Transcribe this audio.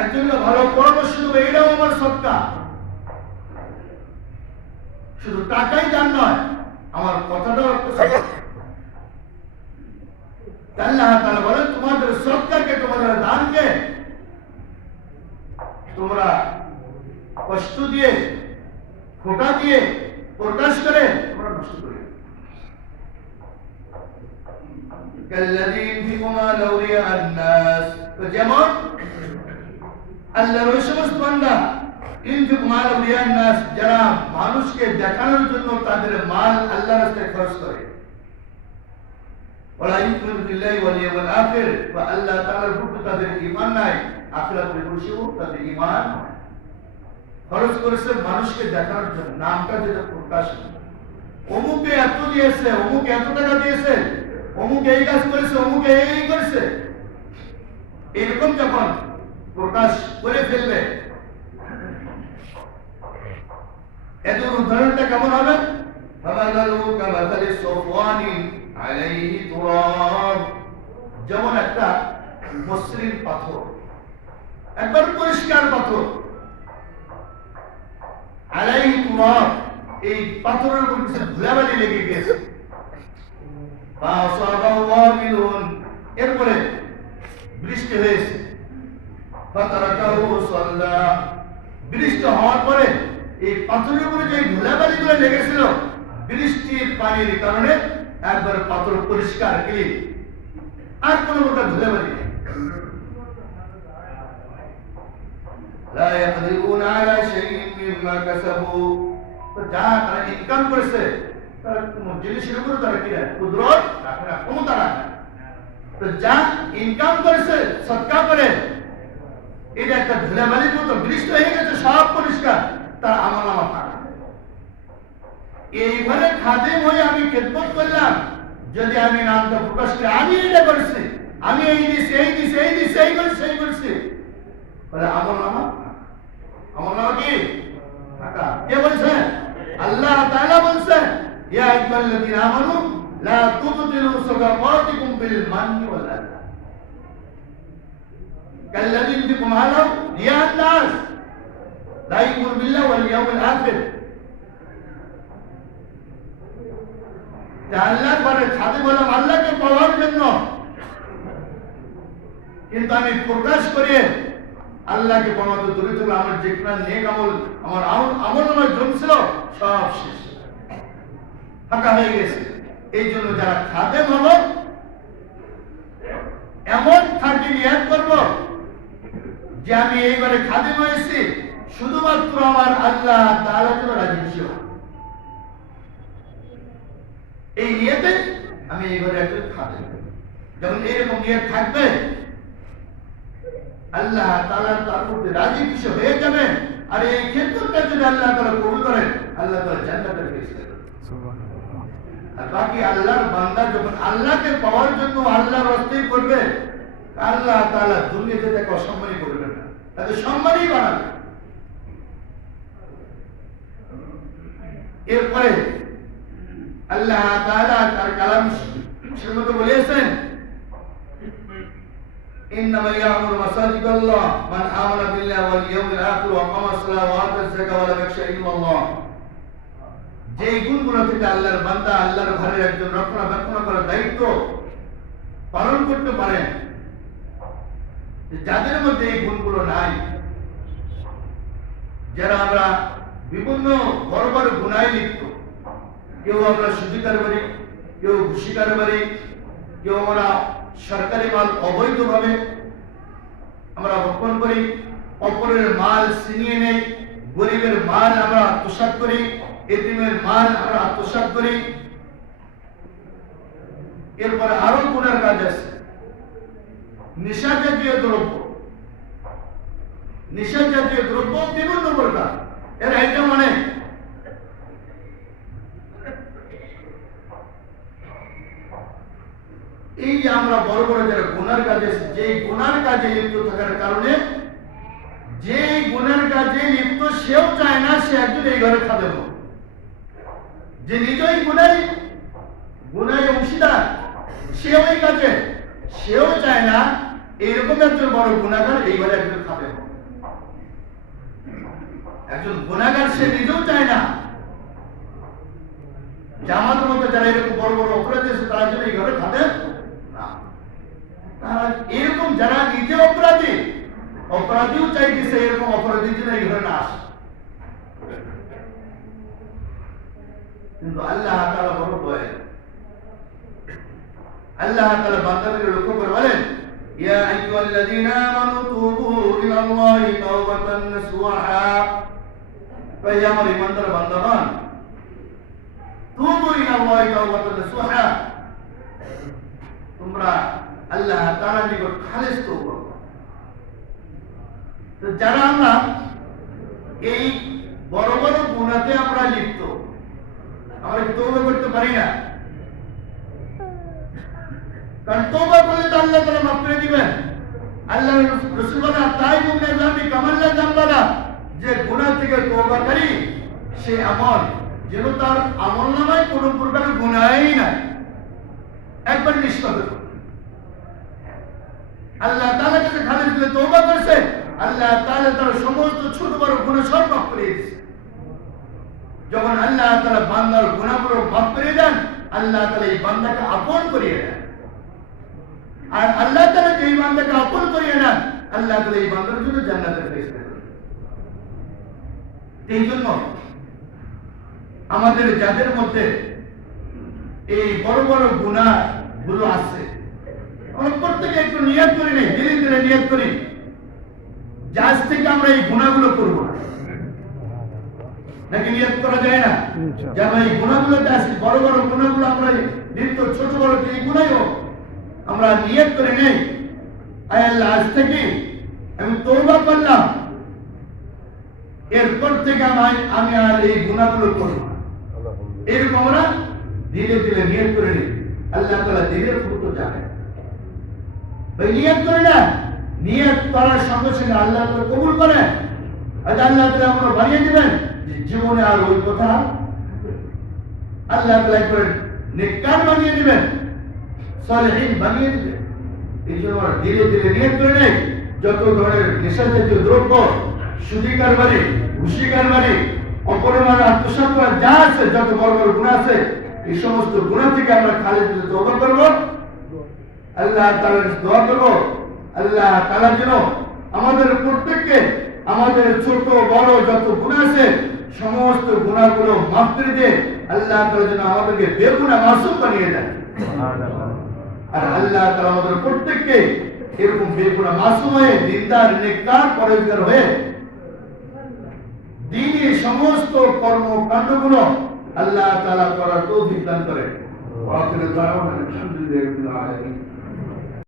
একজনকে ভালো পরামর্শ দেবো এটাও আমার সত্তা শুধু টাকাই দান নয় আমার কথাটাও একটা সত্তা। আল্লাহ তাআলা বলেন তোমাদের সৎকারকে তোমাদের দানকে তোমরা কষ্ট দিয়ে খোটা দিয়ে প্রকাশ করে তোমরা নষ্ট করে দিও। كالذي ينفق ماله رياء الناس তো যেমন আল্লাহর সমস্ত বান্দা ইনফিক মাল রিয়ান যারা মানুষকে দেখানোর জন্য তাদের মাল আল্লাহর রাস্তায় খরচ করে। করেছে মানুষকে দেখানোর জন্য। নামটা প্রকাশ অমুকে এত দিয়েছে, অমুক এত টাকা দিয়েছে, অমুক এই কাজ করেছে, অমুক এই করেছে। এরকম যখন প্রকাশ করে ফেলবে। এত উদাহরণটা কেমন হবে? যেমন একটা মসৃণ পাথর, একবার পরিষ্কার পাথর। আলাই তুমার এই পাথরের উপর কিছু ধুলাবালি লেগে গেছে এরপরে বৃষ্টি হয়েছে। বৃষ্টি হওয়ার পরে এই পাথরের উপরে যে ধুলাবালি গুলো লেগেছিল বৃষ্টির পানির কারণে একবার পাথর পরিষ্কার ক্লিন আর কোনো প্রকার ধুলাবালি নেই لا يقدرون على شيء مما كسبوا তো যা তারা ইনকাম করেছে তারা কোন জিনিসের উপরে তারা কি রাখে কুদরত রাখে না ক্ষমতা রাখে না। তো যা ইনকাম করেছে সৎকা করে এটা একটা ধুলাবালির মতো বৃষ্টি হয়ে গেছে, সব পরিষ্কার। তার আমল আমার থাকা এইভাবে খাদেম হয়ে আমি খেদমত করলাম। যদি আমি নামটা প্রকাশ করে আমি এটা করেছি, আমি এই দিছি এই দিছি এই দিছি এই করেছি, সেই করেছি বলে আমল নামা আমল নামা কি? টাকা কে বলছেন আল্লাহ তাআলা বলছেন ইয়া আইয়ুহাল্লাযীনা আমানু, লা তুবতিলু সাদাকাতিকুম বিল মান্নি ওয়াল আযা ইনফিকু মালাহু রিয়া'আন নাস লা ইউমিনু বিল্লাহি ওয়াল ইয়াউমিল আখির আল্লাহর ঘরে খাদে বললাম আল্লাহকে পাওয়ার জন্য কিন্তু আমি প্রকাশ করে আল্লাহকে পাওয়াতে দূরে তুলে আমার যেখানে নেক আমল, আমার আমল আমার জমছিল সব শেষ ফাঁকা হয়ে গেছে। এই জন্য যারা খাদেম হলো এমন থাকি রিয়াদ করব? যে আমি এইবারে খাদেম হয়েছি, শুধুমাত্র আমার আল্লাহ এই নিয়েতে আমি এইবারে একজন যখন থাকবে, আল্লাহ তাআলা তার মধ্যে রাজি হয়ে যাবেন আর এই ক্ষেত্রটা যদি আল্লাহ তাআলা কবুল করেন, আল্লাহ ফেরেশতা আর বাকি আল্লাহর বান্দা যখন আল্লাহকে পাওয়ার জন্য আল্লাহর রাস্তায় করবে, আল্লাহ তাআলা দুনিয়াতে তাকে করবেন না তাকে সম্মানই বানাবে এরপরে আল্লাহ তাআলা তার কালাম সের মধ্যে বলেছেন إنما يعمر مساجد الله من آمن بالله واليوم الآخر وقام الصلاة وآتى الزكاة ولم يخش إلا الله যে গুণগুলো থেকে আল্লাহর বান্দা আল্লাহর ঘরের একজন রক্ষণাবেক্ষণ করার দায়িত্ব পালন করতে পারেন যাদের মধ্যে এই গুণগুলো নাই, যারা আমরা বিভিন্ন বড় বড় গুণায় লিপ্ত, কেউ আমরা সুদি কারবারি কেউ ঘুষি কারবারি কেউ আমরা সরকারি মাল অবৈধভাবে আমরা রক্ষণ করি, অপরের মাল ছিনিয়ে নেই, গরিবের মাল আমরা আত্মসাৎ করি, এতিমের মাল আমরা আত্মসাৎ করি। এরপরে আরও গুণের কাজ আছে। নেশা জাতীয় দ্রব্য। নেশা জাতীয় দ্রব্য বিভিন্ন প্রকার। এর আইটেম অনেক। এই যে আমরা বড় বড় যারা গুনার কাজে যে গুনার কাজে লিপ্ত থাকার কারণে যে গুনার কাজে লিপ্ত, সেও চায় না সে একজন এই ঘরে খাবে। যে নিজেই গুনাই গুনাই অংশীদার, সেও এই কাজে। সেও চায় না এরকম একজন বড় গুণাগার এইবারে একজন খাবে। একজন গুণাগার সে নিজেও চায় না। আমাদের মতো যারা এরকম বড় বড় অপরাধী আছে, তারা যেন এই ঘরে খাবে? না। তারা এরকম যারা নিজে অপরাধী, অপরাধীও চাইতেছে এরকম অপরাধী যেন এই ঘরে না আসে। কিন্তু আল্লাহ ভয় আল্লাহ তাআলা বান্দাদেরকে লক্ষ্য করে বলেন, ইয়া আইয়ুহাল্লাযীনা আমানু তুবু ইলাল্লাহি তাওবাতান নাসুহা তাই আমার ইমানদার বান্দাগণ তুবু ইলাল্লাহি তাওবাতান নাসুহা তোমরা আল্লাহ তাআলার নিকট খালিস তওবা। তো যারা আমরা এই বড় বড় গুণাতে আমরা লিপ্ত, আমরা তওবা করতে পারি না? কারণ তওবা করলে তো আল্লাহ তাআলা মাফ করে দিবেন। আল্লাহ রাসূল বলেন, তাই মুমিনে জামি কামাল্লা জাম্বালা যে গুনাহ থেকে তওবাকারী, সে আমল, যেন তার আমল নামায় কোনো প্রকার গুনাহই নাই। একবার নিষ্পাদ আল্লাহ তাআলা কাছে খালিদ দিলে তওবা করছে। আল্লাহ তাআলা তার সমস্ত ছোট বড় গুনাহ সব মাফ করে দিয়েছে। যখন আল্লাহ তাআলা বান্দার গুনাহগুলো মাফ করে দেন, আল্লাহ তাআলা এই বান্দাকে আপন করিয়ে দেন। আর আল্লাহ তাআলা যেই বান্দাকে আপন করিয়ে নেন আল্লাহ তাআলা এই বান্দার জন্য জান্নাতের করেন এই জন্য আমাদের যাদের মধ্যে এই বড় বড় গুনাহগুলো আছে আমরা প্রত্যেকে একটু নিয়ত করি নেই ধীরে ধীরে নিয়ত করি। যে আজ থেকে আমরা এই গুণাগুলো করব। না নাকি নিয়ত করা যায় না? ইনশাআল্লাহ। যে আমরা এই গুণাগুলোতে আসি বড় বড় গুণাগুলো আমরা নিত্য ছোট বড় যে গুণাই আমরা নিয়ত করে নেই। আজ থেকে আমি তৌবা করলাম। এরপর থেকে আমি আমি আর এই গুণাগুলো করব এরকম আমরা ধীরে ধীরে নিয়ত করে নিই। আল্লাহ তাআলা ধীরে ফুটো জানে নিয়ত করে না, নিয়ত করার সঙ্গে সঙ্গে আল্লাহ তাআলা কবুল আর আল্লাহ তাআলা আমরা বানিয়ে দিবেন যে জীবনে আর ওই কথা আল্লাহ তাআলা করে নেককার বানিয়ে দিবেন। সালেহীন বানিয়ে দিবেন এই জন্য ধীরে ধীরে নিয়ত করে যত ধরনের নেশা জাতীয় দ্রব্য, সুদী কারবারি, ঘুষি কারবারি আত্মসাৎ করা যা আছে, যত বড় বড় গুণা আছে, এই সমস্ত থেকে আমরা খালি আল্লাহ কাছে দোয়া করব। আল্লাহ তাআলা যেন আমাদের প্রত্যেককে, আমাদের ছোট, বড় যত গুণা আছে, সমস্ত গুণাগুলো মাফ করে দিয়ে আল্লাহ তাআলা যেন আমাদেরকে বেগুনা মাসুম বানিয়ে দেন। আর আল্লাহ তালা আমাদের প্রত্যেককে এরকম বেগুনা মাসুম হয়ে, দিনদার, নেককার পরেজগার হয়ে দিনে সমস্ত কর্মকাণ্ডগুলো আল্লাহ তাআলা করার তৌফিক দান করেন। আলহামদুলিল্লাহি